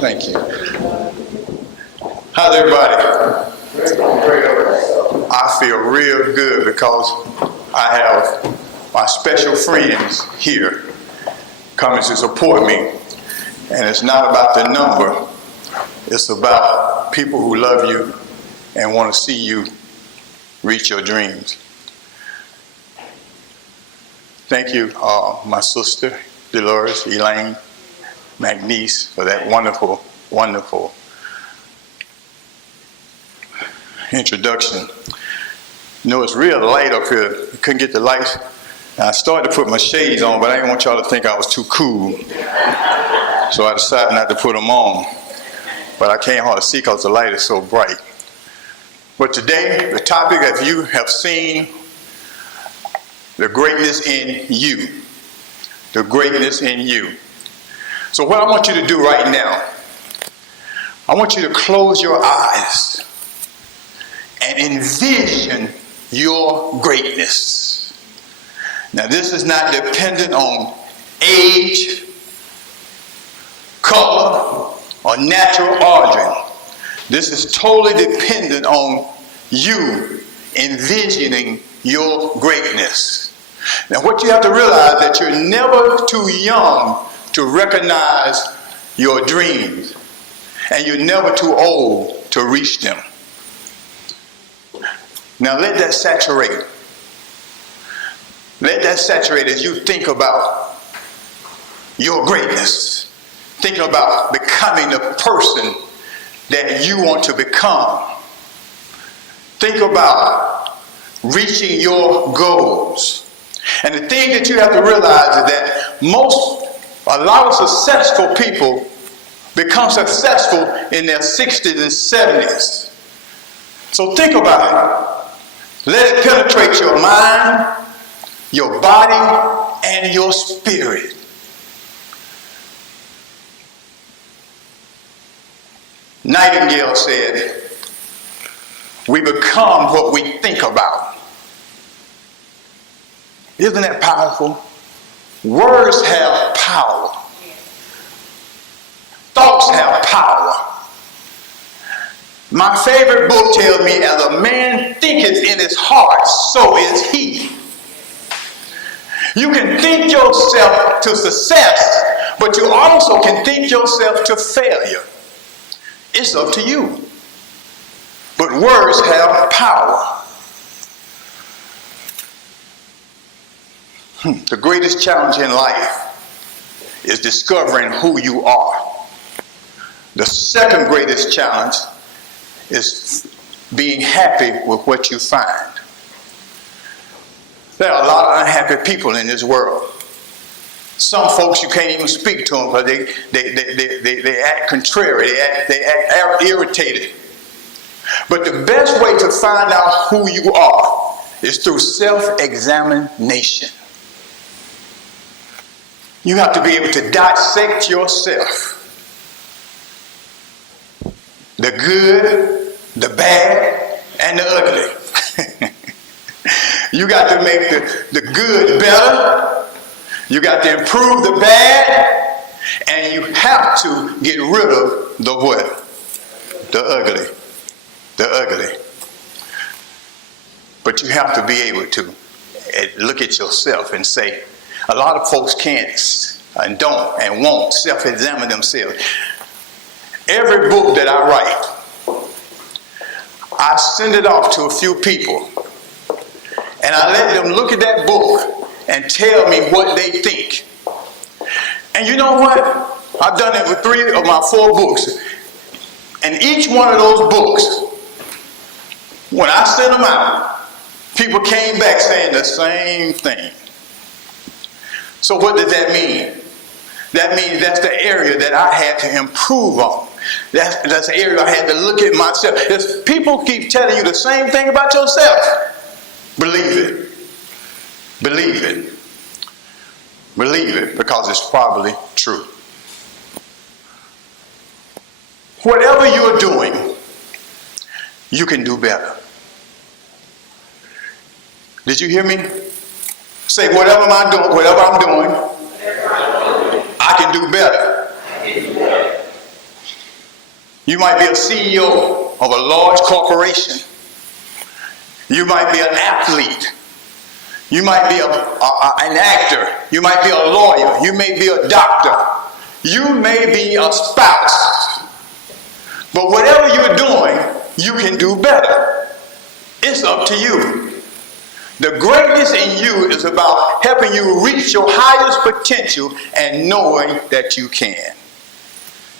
Thank you. How's everybody? I feel real good because I have my special friends here coming to support me. And it's not about the number. It's about people who love you and want to see you reach your dreams. Thank you, my sister, Dolores, Elaine, McNeese, for that wonderful, wonderful introduction. You know, it's real light up here. I couldn't get the lights. I started to put my shades on, but I didn't want y'all to think I was too cool. So I decided not to put them on. But I can't hardly see because the light is so bright. But today, the topic, as you have seen, the greatness in you. The greatness in you. So what I want you to do right now, I want you to close your eyes and envision your greatness. Now this is not dependent on age, color, or natural origin. This is totally dependent on you envisioning your greatness. Now what you have to realize that you're never too young to recognize your dreams, and you're never too old to reach them. Now let that saturate. Let that saturate as you think about your greatness. Thinking about becoming the person that you want to become. Think about reaching your goals. And the thing that you have to realize is that a lot of successful people become successful in their 60s and 70s. So think about it. Let it penetrate your mind, your body, and your spirit. Nightingale said, we become what we think about. Isn't that powerful? Words have power. Thoughts have power. My favorite book tells me, as a man thinketh in his heart, so is he. You can think yourself to success, but you also can think yourself to failure. It's up to you. But words have power. The greatest challenge in life is discovering who you are. The second greatest challenge is being happy with what you find. There are a lot of unhappy people in this world. Some folks you can't even speak to them because they act contrary, they act irritated. But the best way to find out who you are is through self-examination. You have to be able to dissect yourself. The good, the bad, and the ugly. You got to make the good better. You got to improve the bad. And you have to get rid of the what? The ugly. The ugly. But you have to be able to look at yourself and say, a lot of folks can't and don't and won't self-examine themselves. Every book that I write, I send it off to a few people. And I let them look at that book and tell me what they think. And you know what? I've done it with 3 of my 4 books. And each one of those books, when I sent them out, people came back saying the same thing. So what does that mean? That means that's the area that I had to improve on. That's the area I had to look at myself. If people keep telling you the same thing about yourself, believe it. Believe it. Believe it, because it's probably true. Whatever you're doing, you can do better. Did you hear me? Say, whatever I'm doing, I can do better. You might be a CEO of a large corporation. You might be an athlete. You might be an actor. You might be a lawyer. You may be a doctor. You may be a spouse. But whatever you're doing, you can do better. It's up to you. The greatness in you is about helping you reach your highest potential and knowing that you can.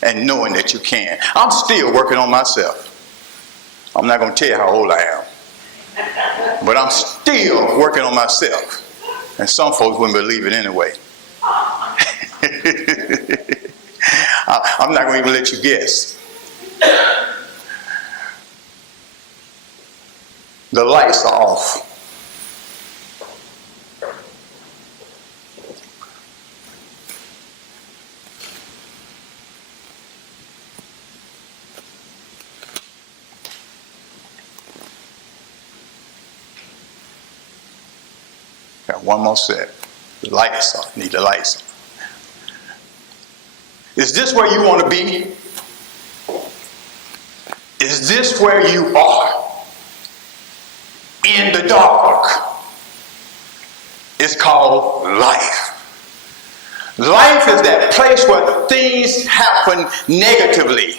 And knowing that you can. I'm still working on myself. I'm not going to tell you how old I am. But I'm still working on myself. And some folks wouldn't believe it anyway. I'm not going to even let you guess. The lights are off. Got one more set. The lights on. Need the lights on. Is this where you want to be? Is this where you are? In the dark. It's called life. Life is that place where things happen negatively.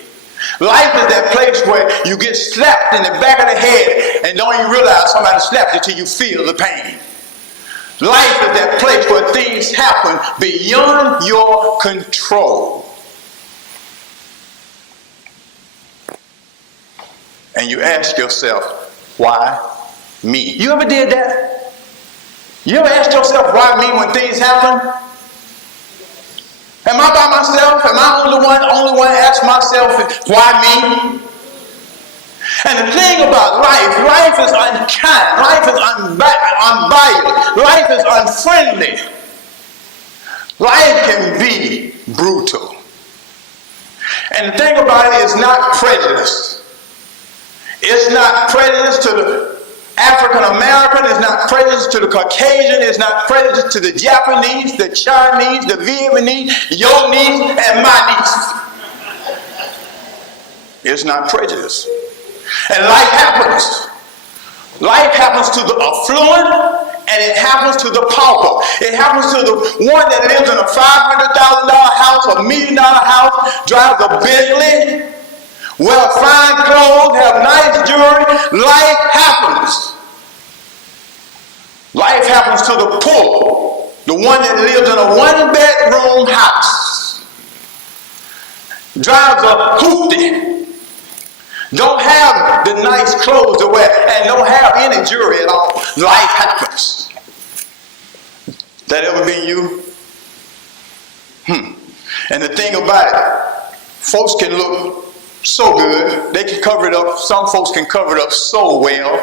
Life is that place where you get slapped in the back of the head and don't even realize somebody slapped you till you feel the pain. Life is that place where things happen beyond your control. And you ask yourself, why me? You ever did that? You ever asked yourself, why me when things happen? Am I by myself? Am I only one ask myself, why me? And the thing about life is unkind. Life is unbiased. Life is unfriendly. Life can be brutal. And the thing about it is not prejudice. It's not prejudice to the African American. It's not prejudice to the Caucasian. It's not prejudice to the Japanese, the Chinese, the Vietnamese, your niece, and my niece. It's not prejudice. And life happens. Life happens to the affluent, and it happens to the pauper. It happens to the one that lives in a $500,000 house, a $1 million house, drives a Bentley, wear fine clothes, have nice jewelry. Life happens. Life happens to the poor, the one that lives in a one-bedroom house, drives a hoopty, don't have the nice clothes to wear, and don't have any jewelry at all. Life happens. That ever been you? And the thing about it, folks can look so good, they can cover it up. Some folks can cover it up so well.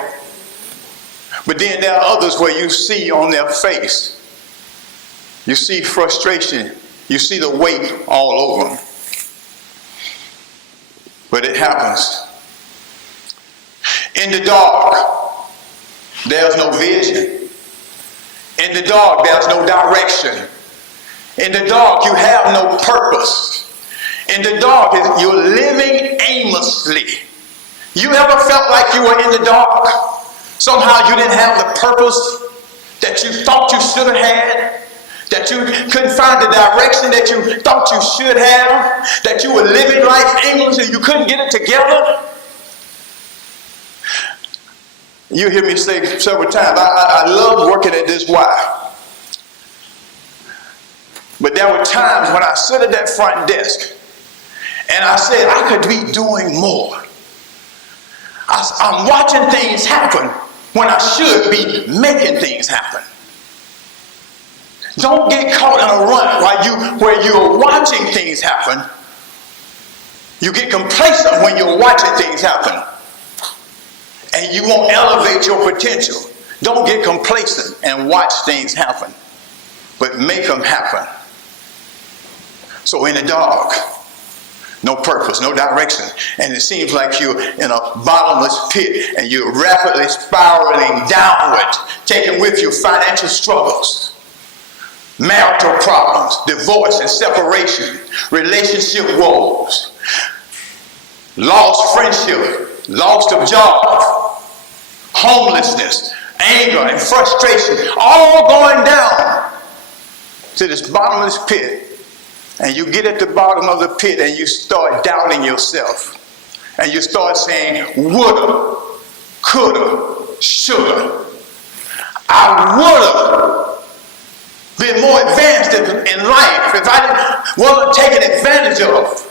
But then there are others where you see on their face, you see frustration, you see the weight all over them. But it happens. In the dark, there's no vision. In the dark, there's no direction. In the dark, you have no purpose. In the dark, you're living aimlessly. You ever felt like you were in the dark? Somehow you didn't have the purpose that you thought you should have had? That you couldn't find the direction that you thought you should have? That you were living life aimlessly and you couldn't get it together? You hear me say several times, I love working at this why. But there were times when I sit at that front desk and I said I could be doing more. I'm watching things happen when I should be making things happen. Don't get caught in a rut where you're watching things happen. You get complacent when you're watching things happen. And you won't elevate your potential. Don't get complacent and watch things happen. But make them happen. So in the dark, no purpose, no direction. And it seems like you're in a bottomless pit and you're rapidly spiraling downward, taking with you financial struggles, marital problems, divorce and separation, relationship woes. lost friendship, loss of job, homelessness, anger and frustration, all going down to this bottomless pit. And you get at the bottom of the pit and you start doubting yourself. And you start saying, woulda, coulda, shoulda. I woulda been more advanced in life if I wasn't taken advantage of.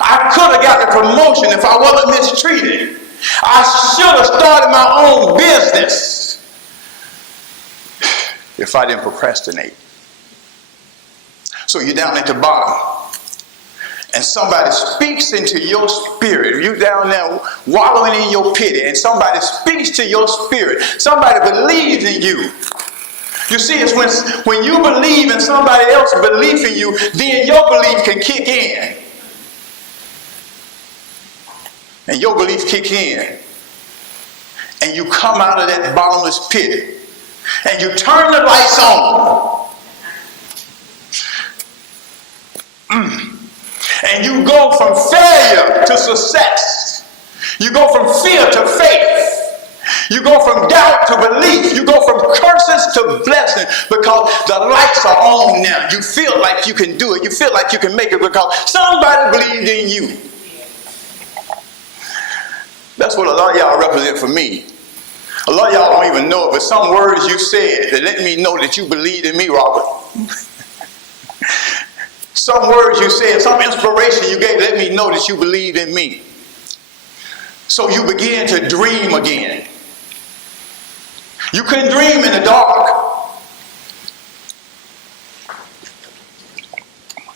I could have got the promotion if I wasn't mistreated. I should have started my own business if I didn't procrastinate. So you're down at the bottom and somebody speaks into your spirit. You down there wallowing in your pity and somebody speaks to your spirit. Somebody believes in you. You see, it's when you believe in somebody else's belief in you, then your belief can kick in. And your belief kick in. And you come out of that bottomless pit. And you turn the lights on. And you go from failure to success. You go from fear to faith. You go from doubt to belief. You go from curses to blessing because the lights are on now. You feel like you can do it. You feel like you can make it because somebody believed in you. That's what a lot of y'all represent for me. A lot of y'all don't even know it, but some words you said that let me know that you believed in me, Robert. Some words you said, some inspiration you gave, let me know that you believed in me. So you began to dream again. You couldn't dream in the dark.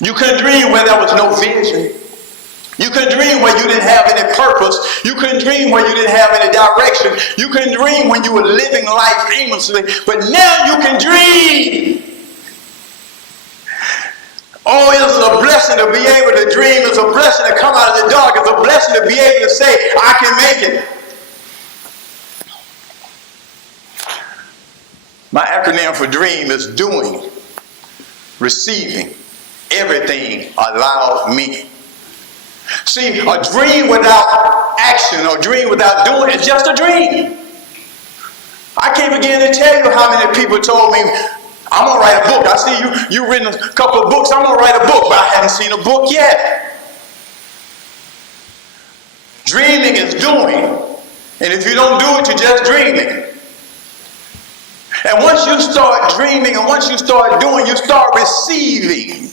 You couldn't dream where there was no vision. You couldn't dream where you didn't have any purpose. You couldn't dream where you didn't have any direction. You couldn't dream when you were living life aimlessly. But now you can dream. Oh, it's a blessing to be able to dream. It's a blessing to come out of the dark. It's a blessing to be able to say, I can make it. My acronym for dream is doing, receiving, everything allowed me. See, a dream without action or dream without doing is just a dream. I can't begin to tell you how many people told me, I'm going to write a book. I see you've written a couple of books. I'm going to write a book, but I haven't seen a book yet. Dreaming is doing. And if you don't do it, you're just dreaming. And once you start dreaming and once you start doing, you start receiving.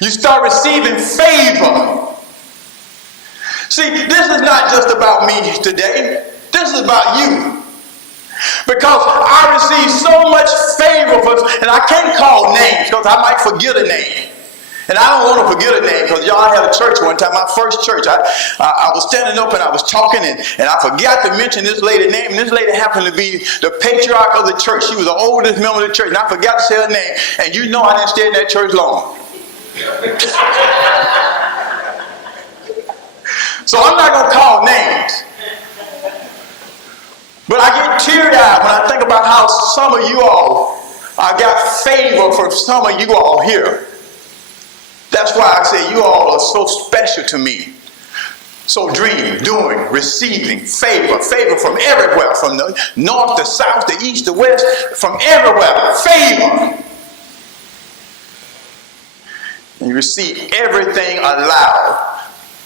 You start receiving favor. See, this is not just about me today. This is about you. Because I receive so much favor, and I can't call names because I might forget a name. And I don't want to forget a name because y'all had a church one time, my first church. I was standing up and I was talking and I forgot to mention this lady's name. And this lady happened to be the patriarch of the church. She was the oldest member of the church and I forgot to say her name. And you know I didn't stay in that church long. So I'm not going to call names. But I get teary-eyed when I think about how some of you all, I got favor from some of you all here. That's why I say you all are so special to me. So dream, doing, receiving, favor from everywhere, from the north, the south, the east, the west, from everywhere, favor. And you receive everything allowed.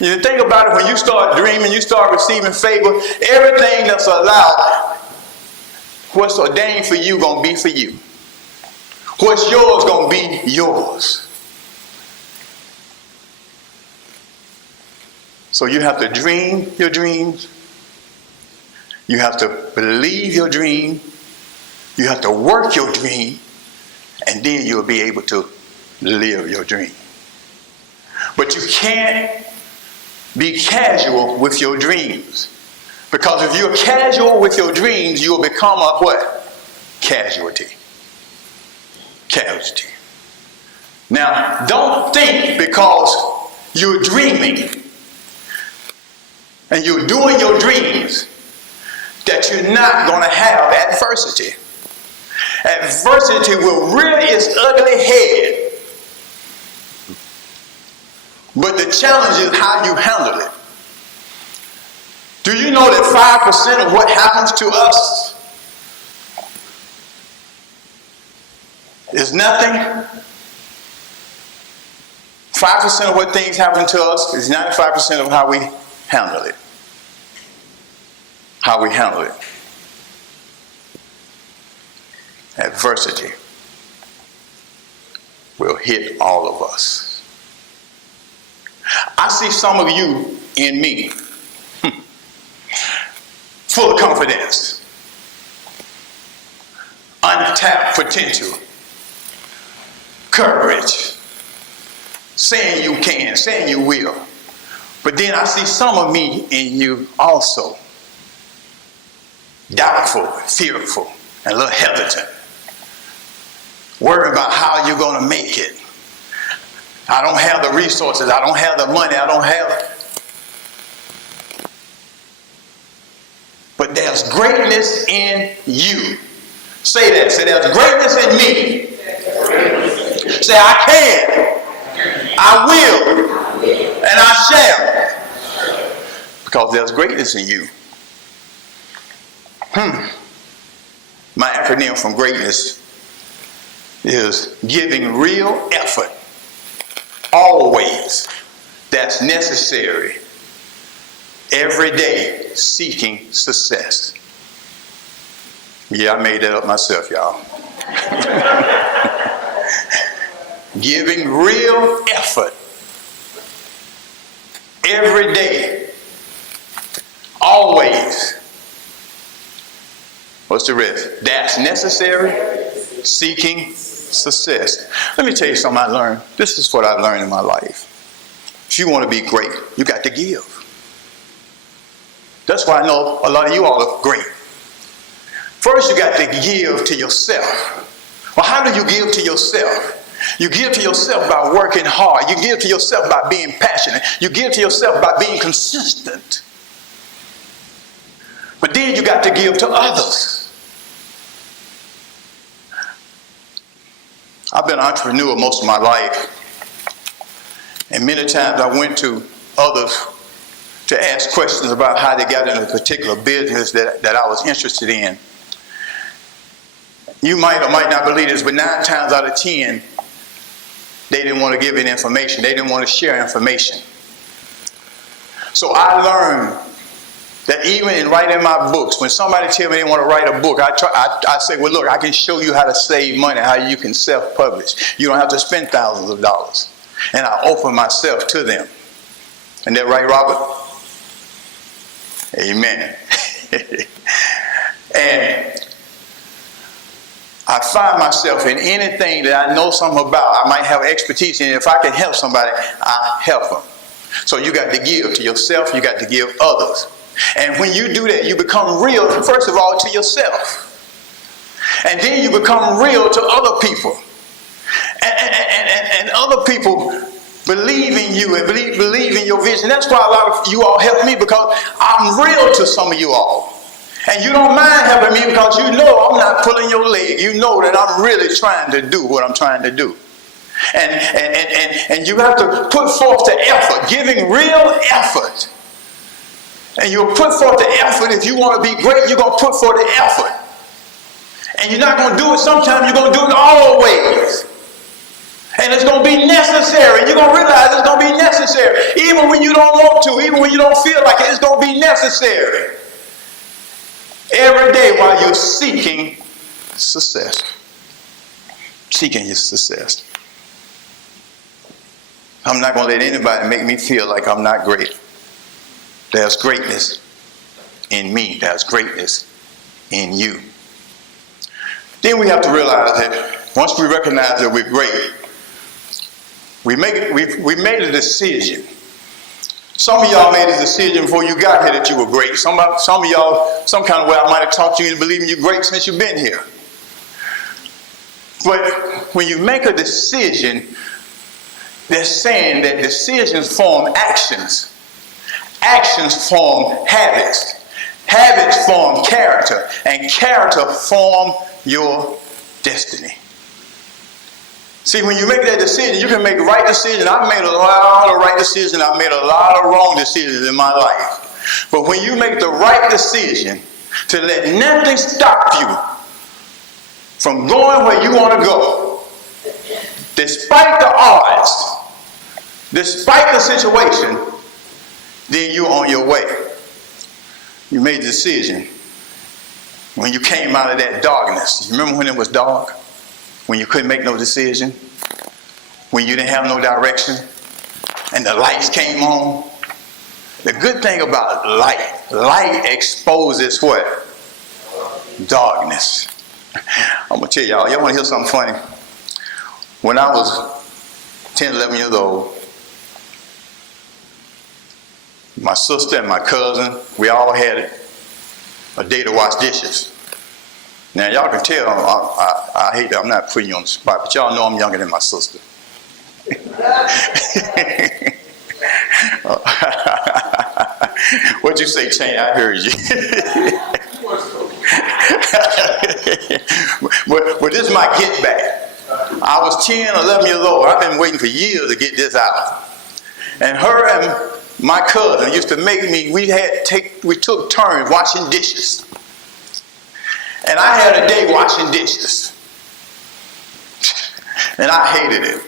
You think about it, when you start dreaming, you start receiving favor, everything that's allowed, what's ordained for you going to be for you. What's yours going to be yours. So you have to dream your dreams. You have to believe your dream. You have to work your dream. And then you'll be able to live your dream. But you can't be casual with your dreams. Because if you're casual with your dreams, you'll become a what? Casualty. Casualty. Now, don't think because you're dreaming and you're doing your dreams that you're not going to have adversity. Adversity will rear its ugly head But the challenge is how you handle it. Do you know that 5% of what happens to us is nothing? 5% of what things happen to us is 95% of how we handle it. How we handle it. Adversity will hit all of us. I see some of you in me, full of confidence, untapped potential, courage, saying you can, saying you will. But then I see some of me in you also, doubtful, fearful, and a little hesitant, worrying about how you're going to make it. I don't have the resources, I don't have the money, I don't have it. But there's greatness in you. Say that. Say, there's greatness in me. Say, I can, I will, and I shall. Because there's greatness in you. My acronym from greatness is giving real effort, always, that's necessary, every day, seeking success. Yeah, I made that up myself, y'all. Giving real effort, every day, always. What's the rest? That's necessary, seeking success. Let me tell you something I learned. This is what I learned in my life. If you want to be great, you got to give. That's why I know a lot of you all are great. First, you got to give to yourself. Well, how do you give to yourself? You give to yourself by working hard. You give to yourself by being passionate. You give to yourself by being consistent. But then you got to give to others. I've been an entrepreneur most of my life. And many times I went to others to ask questions about how they got into a particular business that I was interested in. You might or might not believe this, but 9 times out of 10, they didn't want to give it information. They didn't want to share information. So I learned that even in writing my books, when somebody tells me they want to write a book, I say, well, look, I can show you how to save money, how you can self-publish. You don't have to spend thousands of dollars. And I open myself to them. Isn't that right, Robert? Amen. And I find myself in anything that I know something about, I might have expertise in. If I can help somebody, I help them. So you got to give to yourself, you got to give others. And when you do that, you become real, first of all, to yourself. And then you become real to other people. And other people believe in you and believe in your vision. That's why a lot of you all help me, because I'm real to some of you all. And you don't mind helping me because you know I'm not pulling your leg. You know that I'm really trying to do what I'm trying to do. And you have to put forth the effort, giving real effort. And you'll put forth the effort. If you want to be great, you're going to put forth the effort. And you're not going to do it sometimes, you're going to do it always. And it's going to be necessary. You're going to realize it's going to be necessary. Even when you don't want to, even when you don't feel like it, it's going to be necessary. Every day while you're seeking success. Seeking your success. I'm not going to let anybody make me feel like I'm not great. There's greatness in me. There's greatness in you. Then we have to realize that once we recognize that we're great, we made a decision. Some of y'all made a decision before you got here that you were great. Some of y'all, some kind of way I might have talked you into believing you're great since you've been here. But when you make a decision, they're saying that decisions form actions. Actions form habits. Habits form character. And character form your destiny. See, when you make that decision, you can make the right decision. I've made a lot of right decisions. I've made a lot of wrong decisions in my life. But when you make the right decision to let nothing stop you from going where you want to go, despite the odds, despite the situation, then you're on your way. You made the decision when you came out of that darkness. You remember when it was dark? When you couldn't make no decision? When you didn't have no direction? And the lights came on? The good thing about light exposes what? Darkness. I'm going to tell y'all want to hear something funny? When I was 10, 11 years old, my sister and my cousin, we all had a day to wash dishes. Now y'all can tell, I hate that I'm not putting you on the spot, but y'all know I'm younger than my sister. What'd you say, Chain? I heard you. but this is my get back. I was 10, 11 years old. I've been waiting for years to get this out. And her and my cousin used to make me, we took turns washing dishes. And I had a day washing dishes. And I hated it.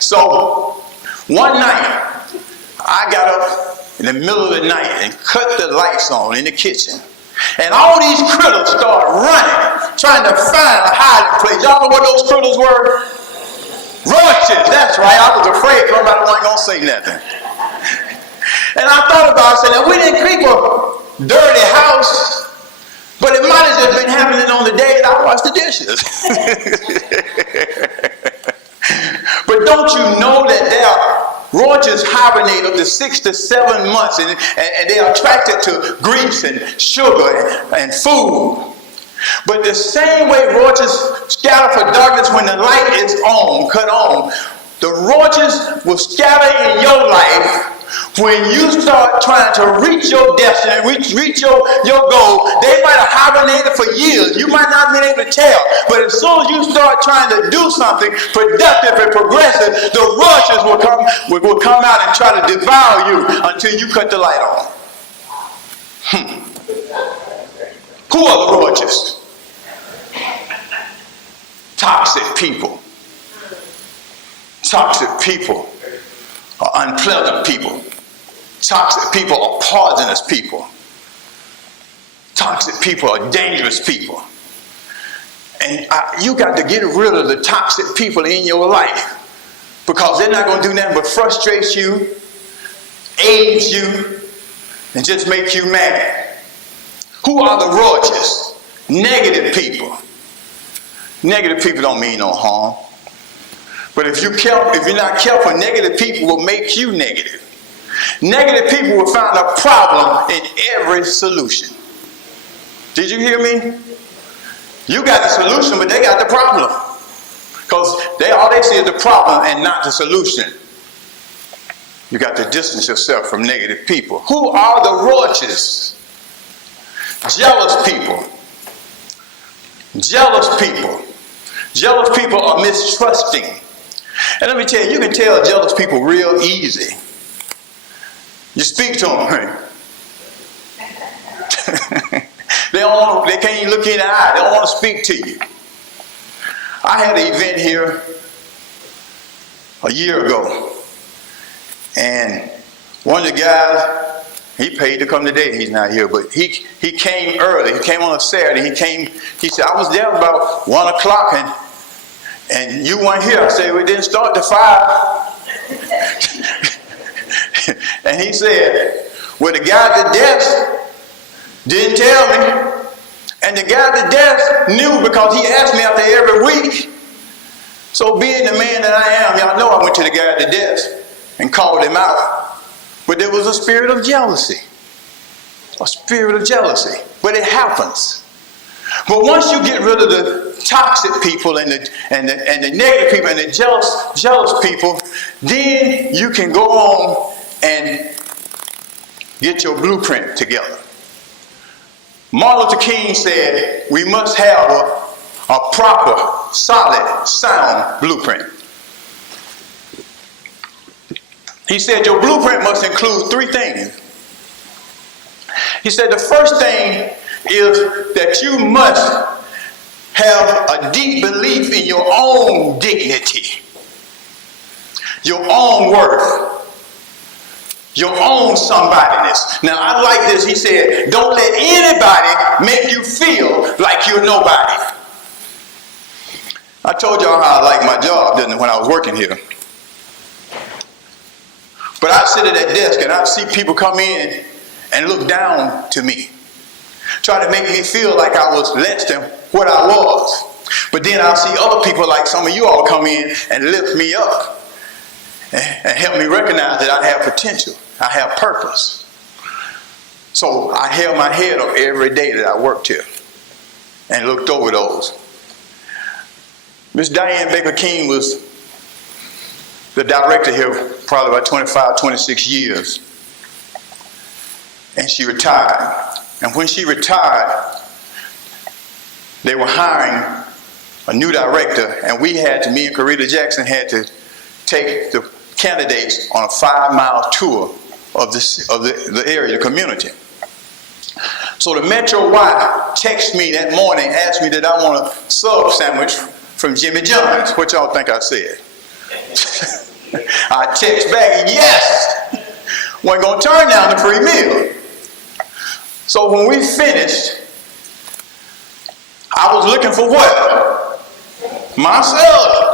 So, one night, I got up in the middle of the night and cut the lights on in the kitchen. And all these critters started running, trying to find a hiding place. Y'all know what those critters were? Roaches, that's right. I was afraid somebody wasn't going to say nothing. And I thought about it, I said, now we didn't keep a dirty house, but it might have just been happening on the day that I washed the dishes. But don't you know that there are roaches hibernate up to 6 to 7 months, and they are attracted to grease and sugar and food. But the same way roaches scatter for darkness when the light is on, cut on, the roaches will scatter in your life when you start trying to reach your destiny, reach your goal. They might have hibernated for years. You might not have been able to tell. But as soon as you start trying to do something productive and progressive, the roaches will come out and try to devour you until you cut the light on. Who are the roaches? Toxic people. Toxic people are unpleasant people. Toxic people are poisonous people. Toxic people are dangerous people. And you got to get rid of the toxic people in your life, because they're not going to do nothing but frustrate you, age you, and just make you mad. Who are the roaches? Negative people. Negative people don't mean no harm. But if you're not careful, negative people will make you negative. Negative people will find a problem in every solution. Did you hear me? You got the solution, but they got the problem. Because all they see is the problem and not the solution. You got to distance yourself from negative people. Who are the roaches? Jealous people. Jealous people. Jealous people are mistrusting. And let me tell you, you can tell jealous people real easy. You speak to them. They can't even look you in the eye. They don't want to speak to you. I had an event here a year ago. And one of the guys, he paid to come today. He's not here, but he came early. He came on a Saturday. He said, I was there about 1 o'clock and you weren't here. I said, we didn't start to 5. And he said, well, the guy at the desk didn't tell me. And the guy at the desk knew, because he asked me out there every week. So being the man that I am, y'all know I went to the guy at the desk and called him out. But there was a spirit of jealousy. A spirit of jealousy. But it happens. But once you get rid of the toxic people and the negative people and the jealous people, then you can go on and get your blueprint together. Martin Luther King said we must have a proper, solid, sound blueprint. He said your blueprint must include three things. He said the first thing is that you must have a deep belief in your own dignity, your own worth, your own somebodyness. Now, I like this. He said, don't let anybody make you feel like you're nobody. I told y'all how I like my job, didn't I, when I was working here. But I'd sit at that desk and I'd see people come in and look down to me, try to make me feel like I was less than what I was. But then I'll see other people like some of you all come in and lift me up and help me recognize that I have potential. I have purpose. So I held my head up every day that I worked here and looked over those. Miss Diane Baker King was the director here probably about 25, 26 years. And she retired. And when she retired, they were hiring a new director, and me and Coretta Jackson had to take the candidates on a 5-mile tour of the area, the community. So the Metro Y texted me that morning, asked me did I want a sub sandwich from Jimmy John's. What y'all think I said? I text back, yes! Wasn't gonna turn down the free meal. So when we finished, I was looking for what? My sub.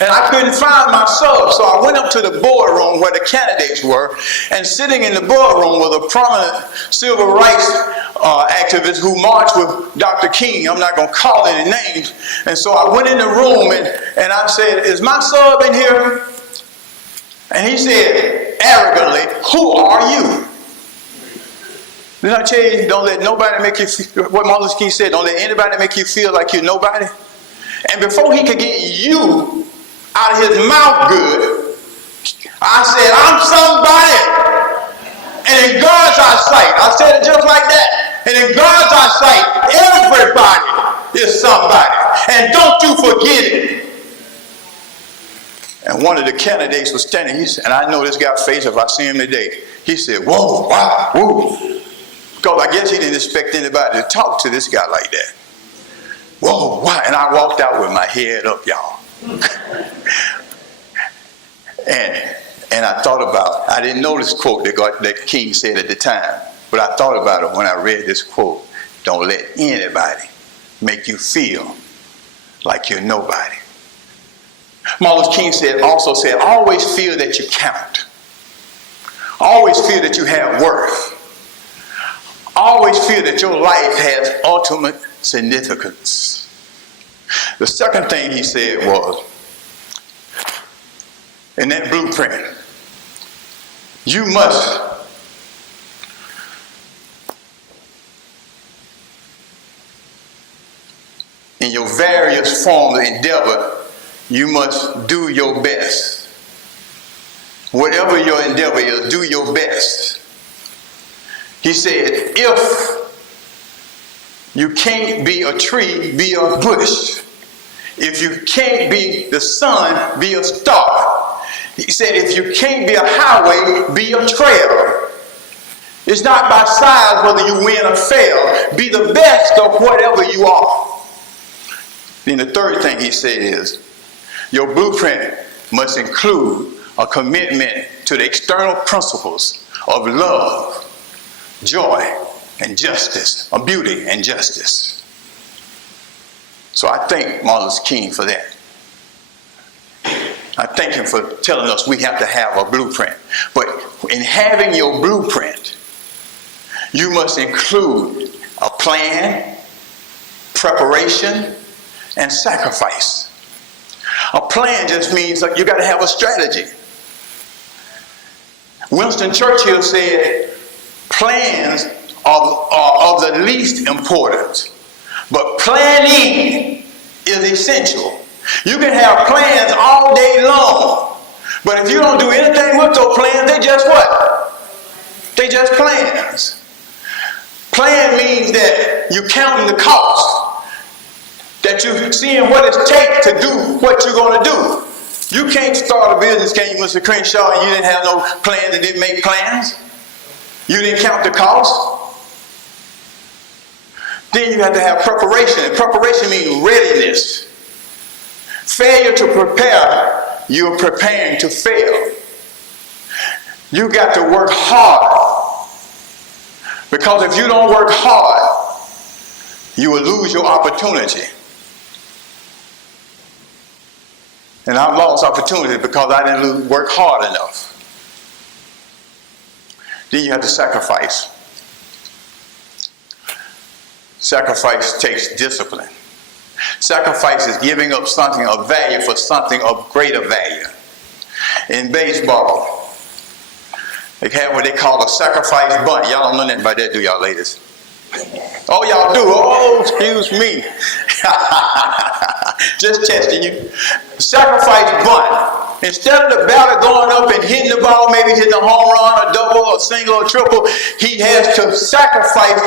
And I couldn't find my sub, so I went up to the boardroom where the candidates were, and sitting in the boardroom was a prominent civil rights activist who marched with Dr. King. I'm not going to call any names. And so I went in the room and I said, is my sub in here? And he said, arrogantly, who are you? Didn't I tell you, don't let nobody make you feel, what Martin Luther King said, don't let anybody make you feel like you're nobody. And before he could get you out of his mouth good, I said, I'm somebody. And in God's eyesight, I said it just like that. And in God's eyesight, everybody is somebody. And don't you forget it. And one of the candidates was standing, and I know this guy's face if I see him today. He said, whoa, wow, whoa. Because I guess he didn't expect anybody to talk to this guy like that. Whoa, wow. And I walked out with my head up, y'all. and I thought about, I didn't know this quote that King said at the time, but I thought about it when I read this quote. Don't let anybody make you feel like you're nobody. Martin Luther King also said, always feel that you count. Always feel that you have worth. Always feel that your life has ultimate significance. The second thing he said was, in that blueprint, you must in your various forms of endeavor, you must do your best. Whatever your endeavor is, do your best. He said, if you can't be a tree, be a bush. If you can't be the sun, be a star. He said, if you can't be a highway, be a trail. It's not by size whether you win or fail. Be the best of whatever you are. Then the third thing he said is, your blueprint must include a commitment to the external principles of love, joy, and justice, of beauty and justice. So I thank Martin Luther King for that. I thank him for telling us we have to have a blueprint. But in having your blueprint, you must include a plan, preparation, and sacrifice. A plan just means like you got to have a strategy. Winston Churchill said, plans are of the least importance, but planning is essential. You can have plans all day long, but if you don't do anything with those plans, they just what? They just plans. Plan means that you counting the cost, that you seeing what it takes to do what you're going to do. You can't start a business, can you, Mr. Crenshaw, and you didn't have no plans and didn't make plans? You didn't count the cost? Then you have to have preparation, and preparation means readiness. Failure to prepare, you're preparing to fail. You got to work hard, because if you don't work hard, you will lose your opportunity. And I've lost opportunity because I didn't work hard enough. Then you have to sacrifice. Sacrifice takes discipline. Sacrifice is giving up something of value for something of greater value. In baseball, they have what they call a sacrifice bunt. Y'all don't know nothing about that, do y'all, ladies? Oh, y'all do? Oh, excuse me. Just testing you. Sacrifice bunt. Instead of the batter going up and hitting the ball, maybe hitting a home run, a double, a single, or triple, he has to sacrifice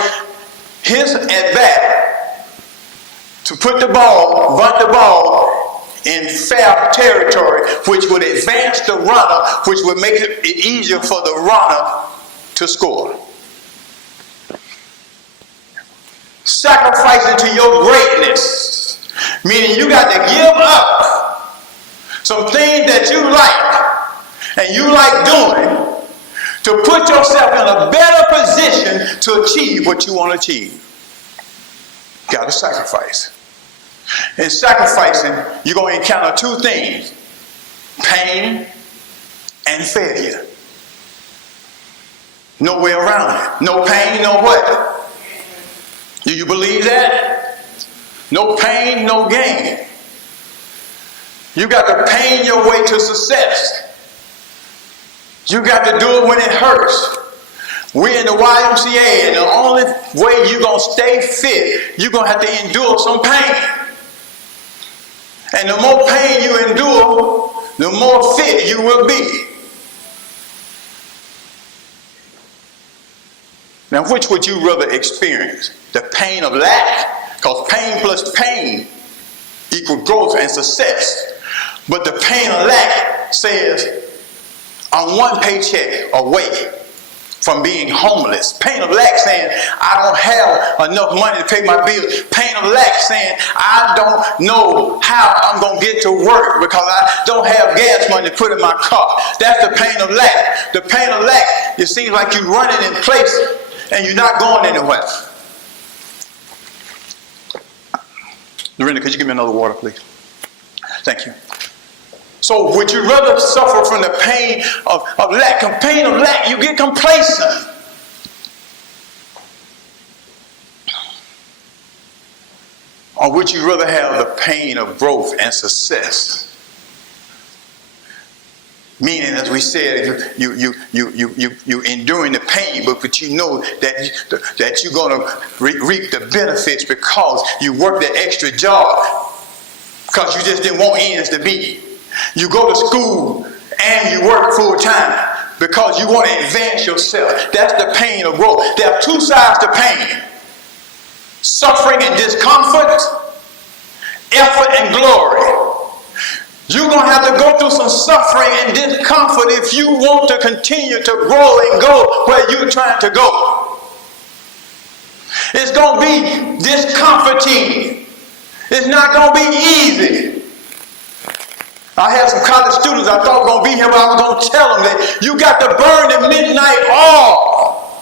his at-bat to put the ball, bunt the ball in foul territory, which would advance the runner, which would make it easier for the runner to score. Sacrificing to your greatness, meaning you got to give up some things that you like and you like doing to put yourself in a better position to achieve what you want to achieve. Got to sacrifice. In sacrificing, you're going to encounter two things: pain and failure. No way around it. No pain, no what? Do you believe that? No pain, no gain. You got to pain your way to success. You got to do it when it hurts. We're in the YMCA, and the only way you're going to stay fit, you're going to have to endure some pain. And the more pain you endure, the more fit you will be. Now, which would you rather experience? The pain of lack, because pain plus pain equals growth and success. But the pain of lack says, I'm one paycheck away from being homeless. Pain of lack saying, I don't have enough money to pay my bills. Pain of lack saying, I don't know how I'm going to get to work because I don't have gas money to put in my car. That's the pain of lack. The pain of lack, it seems like you're running in place and you're not going anywhere. Lorinda, could you give me another water, please? Thank you. So would you rather suffer from the pain of lack? The pain of lack, you get complacent. Or would you rather have the pain of growth and success? Meaning, as we said, you enduring the pain, but you know that you're going to reap the benefits because you worked that extra job because you just didn't want ends to meet. You go to school and you work full time because you want to advance yourself. That's the pain of growth. There are two sides to pain: suffering and discomfort, effort and glory. You're going to have to go through some suffering and discomfort if you want to continue to grow and go where you're trying to go. It's going to be discomforting. It's not going to be easy. I had some college students I thought were going to be here, but I was going to tell them that you got to burn the midnight oil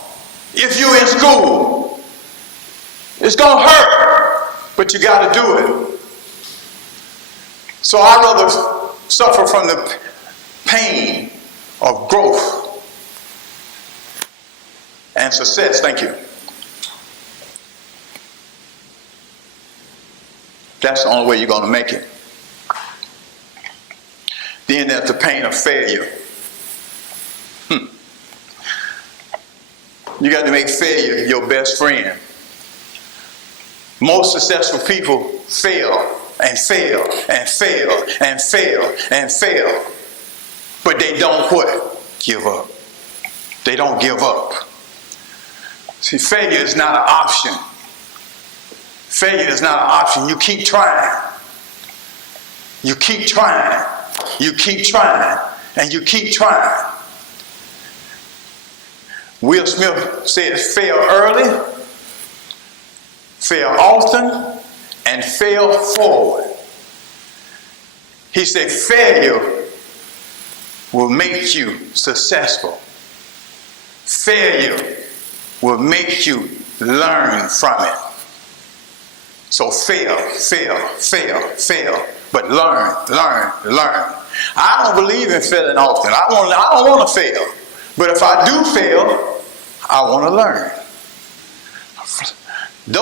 if you're in school. It's going to hurt, but you got to do it. So I'd rather suffer from the pain of growth and success. Thank you. That's the only way you're going to make it. Then there's the pain of failure. You got to make failure your best friend. Most successful people fail and fail and fail and fail and fail. But they don't what? Give up. They don't give up. See, failure is not an option. Failure is not an option. You keep trying. You keep trying. You keep trying. And you keep trying. Will Smith said, fail early, fail often, and fail forward. He said, failure will make you successful. Failure will make you learn from it. So fail, fail, fail, fail, but learn, learn, learn. I don't believe in failing often. I don't want to fail. But if I do fail, I want to learn. There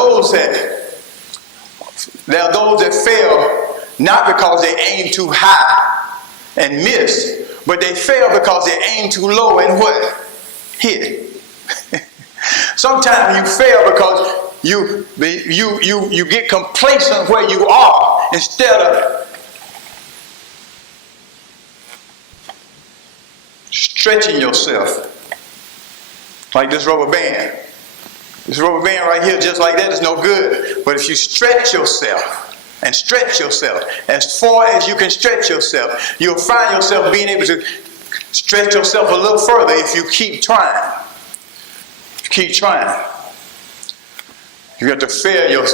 are those that fail not because they aim too high and miss, but they fail because they aim too low and what? Hit. Sometimes you fail because you get complacent where you are instead of stretching yourself. Like this rubber band. This rubber band right here, just like that, is no good. But if you stretch yourself and stretch yourself as far as you can stretch yourself, you'll find yourself being able to stretch yourself a little further if you keep trying. Keep trying. You have to fail your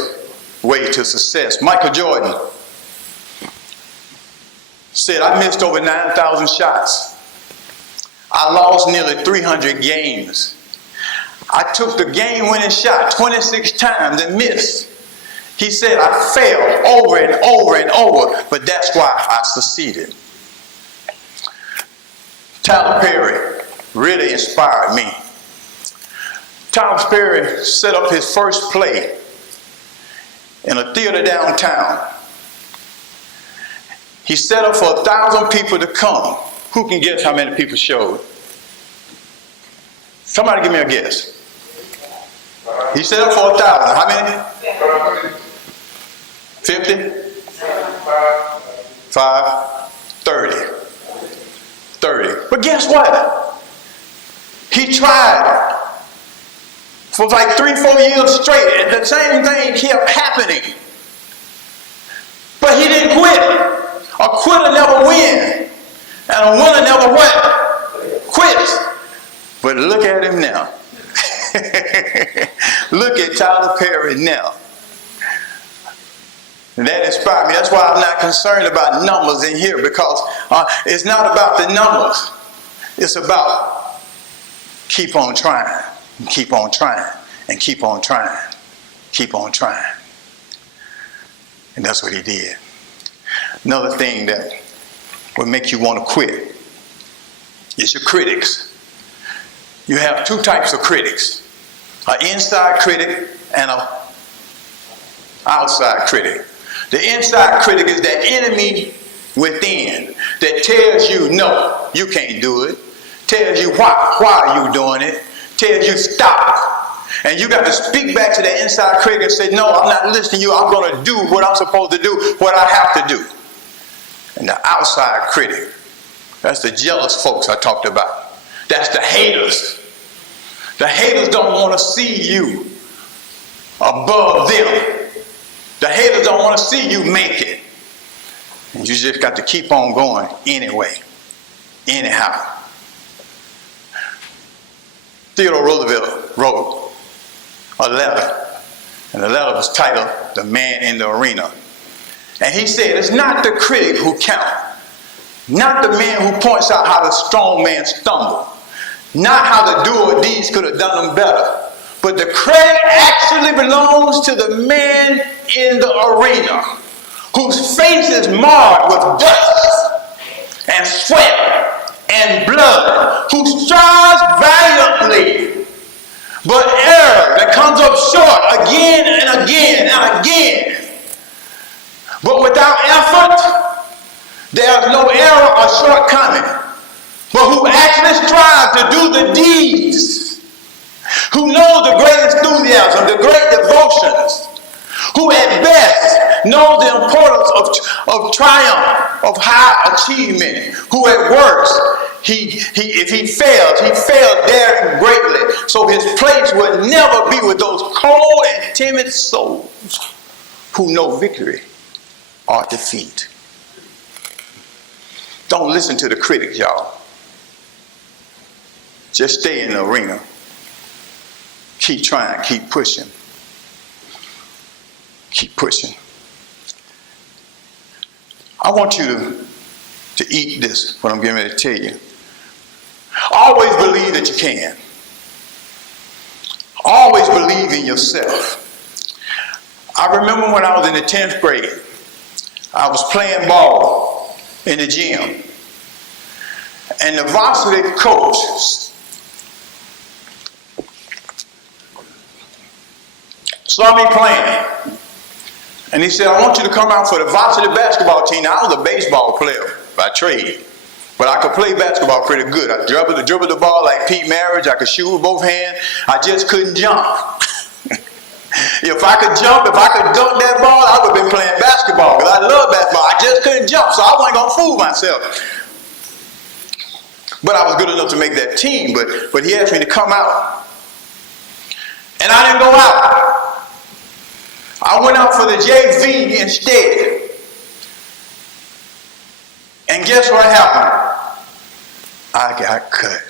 way to success. Michael Jordan said, I missed over 9,000 shots. I lost nearly 300 games. I took the game-winning shot 26 times and missed. He said, I failed over and over and over, but that's why I succeeded. Tyler Perry really inspired me. Tyler Perry set up his first play in a theater downtown. He set up for 1,000 people to come. Who can guess how many people showed? Somebody give me a guess. He set up for 1,000. How many? 50? 5? 30. 30. But guess what? He tried for like 3-4 years straight, and the same thing kept happening. But he didn't quit. A quitter never wins, and a winner never what? Quits. But look at him now. Look at Tyler Perry now. And that inspired me. That's why I'm not concerned about numbers in here, because it's not about the numbers. It's about keep on trying, and keep on trying, and keep on trying, keep on trying. And that's what he did. Another thing that will make you want to quit is your critics. You have two types of critics. An inside critic and an outside critic. The inside critic is that enemy within that tells you, no, you can't do it. Tells you why are you doing it. Tells you stop. And you got to speak back to that inside critic and say, no, I'm not listening to you. I'm going to do what I'm supposed to do, what I have to do. And the outside critic, that's the jealous folks I talked about. That's the haters. The haters don't want to see you above them. The haters don't want to see you make it. And you just got to keep on going anyway, anyhow. Theodore Roosevelt wrote a letter, and the letter was titled, The Man in the Arena. And he said, it's not the critic who counts, not the man who points out how the strong man stumbled, not how the doer of deeds could have done them better, but the credit actually belongs to the man in the arena, whose face is marred with dust and sweat and blood, who strives valiantly, but error that comes up short again and again and again. But without effort, there's no error or shortcoming. But who actually strives to do the deeds, who knows the great enthusiasm, the great devotions, who at best knows the importance of triumph, of high achievement, who at worst, if he fails, he failed daring greatly. So his place will never be with those cold and timid souls who know victory or defeat. Don't listen to the critics, y'all. Just stay in the arena. Keep trying, keep pushing. Keep pushing. I want you to eat this, what I'm getting ready to tell you. Always believe that you can. Always believe in yourself. I remember when I was in the 10th grade, I was playing ball in the gym. And the varsity coach saw me playing. And he said, I want you to come out for the varsity basketball team. Now, I was a baseball player by trade, but I could play basketball pretty good. I dribbled the ball like Pete Marriage. I could shoot with both hands. I just couldn't jump. If I could jump, if I could dunk that ball, I would have been playing basketball because I love basketball. I just couldn't jump, so I wasn't going to fool myself. But I was good enough to make that team, but he asked me to come out. And I didn't go out. I went out for the JV instead. And guess what happened? I got cut.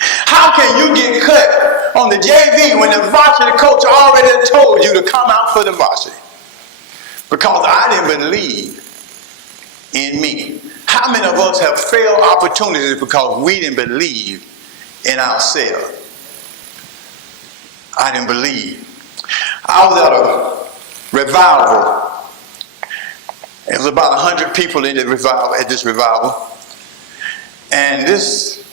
How can you get cut on the JV when the varsity coach already told you to come out for the varsity? Because I didn't believe in me. How many of us have failed opportunities because we didn't believe in ourselves? I didn't believe. I was at a revival. It was about 100 people in the revival, at this revival. And this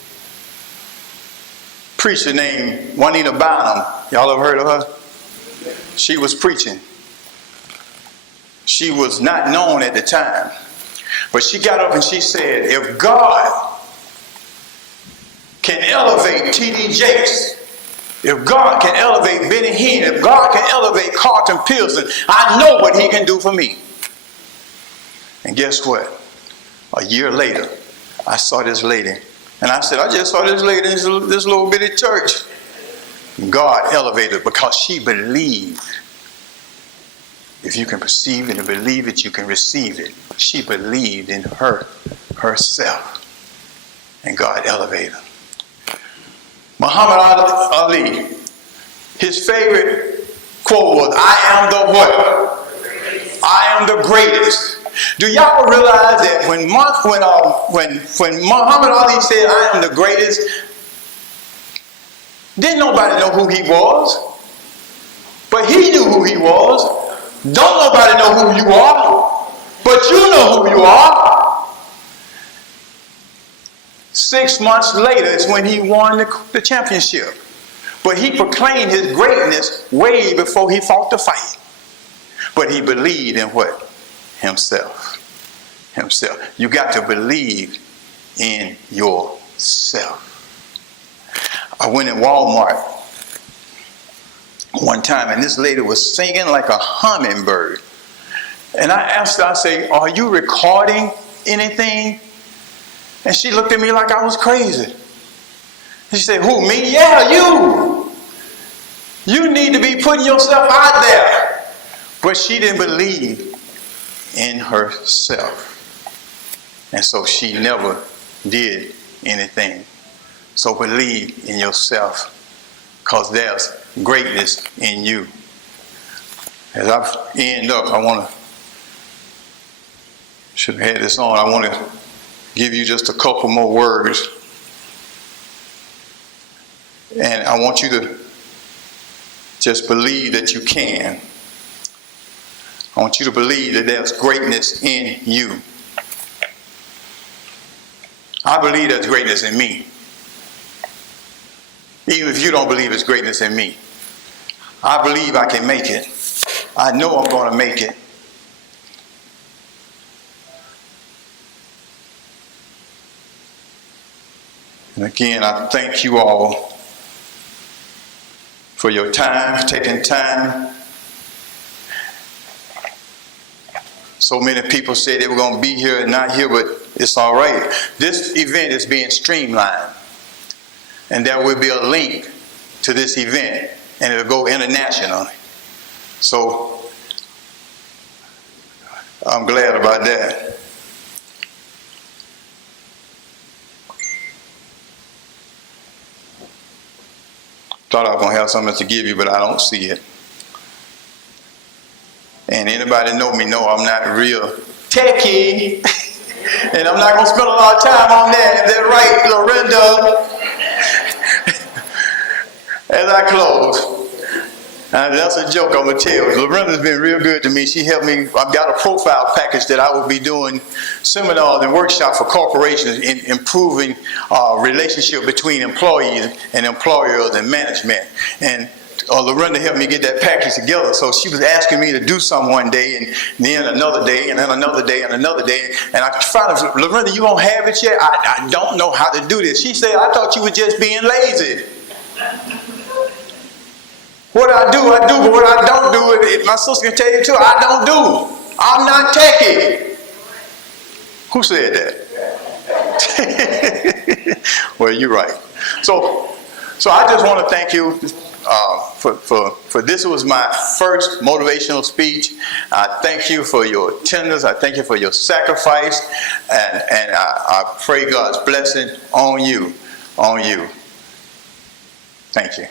preacher named Juanita Bynum, y'all ever heard of her? She was preaching. She was not known at the time. But she got up and she said, if God can elevate T.D. Jakes, if God can elevate Benny Hinn, if God can elevate Carlton Pearson, I know what he can do for me. And guess what? A year later, I saw this lady. And I said, I just saw this lady in this little bitty church. God elevated her because she believed. If you can perceive it and believe it, you can receive it. She believed in herself. And God elevated her. Muhammad Ali, his favorite quote was, I am the what? I am the greatest. Do y'all realize that when Muhammad Ali said, I am the greatest, didn't nobody know who he was? But he knew who he was. Don't nobody know who you are, but you know who you are. 6 months later is when he won the championship. But he proclaimed his greatness way before he fought the fight. But he believed in what? Himself. Himself. You got to believe in yourself. I went in Walmart one time and this lady was singing like a hummingbird. And I asked her, I say, are you recording anything? And she looked at me like I was crazy. She said, who, me? Yeah, you. You need to be putting yourself out there. But she didn't believe in herself. And so she never did anything. So believe in yourself, because there's greatness in you. As I end up, should have had this on, I want to give you just a couple more words. And I want you to just believe that you can. I want you to believe that there's greatness in you. I believe there's greatness in me. Even if you don't believe there's greatness in me. I believe I can make it. I know I'm going to make it. And again, I thank you all for your time, taking time. So many people say they were going to be here and not here, but It's all right. This event is being streamlined, and there will be a link to this event, and it'll go international. So I'm glad about that. Thought I was gonna have something to give you, but I don't see it. And anybody know me know I'm not real techie, and I'm not gonna spend a lot of time on that. Is that right, Lorinda? As I close, that's a joke I'm gonna tell. Lorinda's been real good to me. She helped me. I've got a profile package that I will be doing seminars and workshops for corporations in improving relationship between employees and employers and management. And Lorinda helped me get that package together. So she was asking me to do some one day, and then another day, and then another day, and another day. And I finally said, Lorinda, you don't have it yet? I don't know how to do this. She said, I thought you were just being lazy. What I do, but what I don't do, my sister can tell you too, I don't do. I'm not techie. Who said that? Well, you're right. So I just want to thank you for this. Was my first motivational speech. I thank you for your tenderness. I thank you for your sacrifice, and I pray God's blessing on you. Thank you.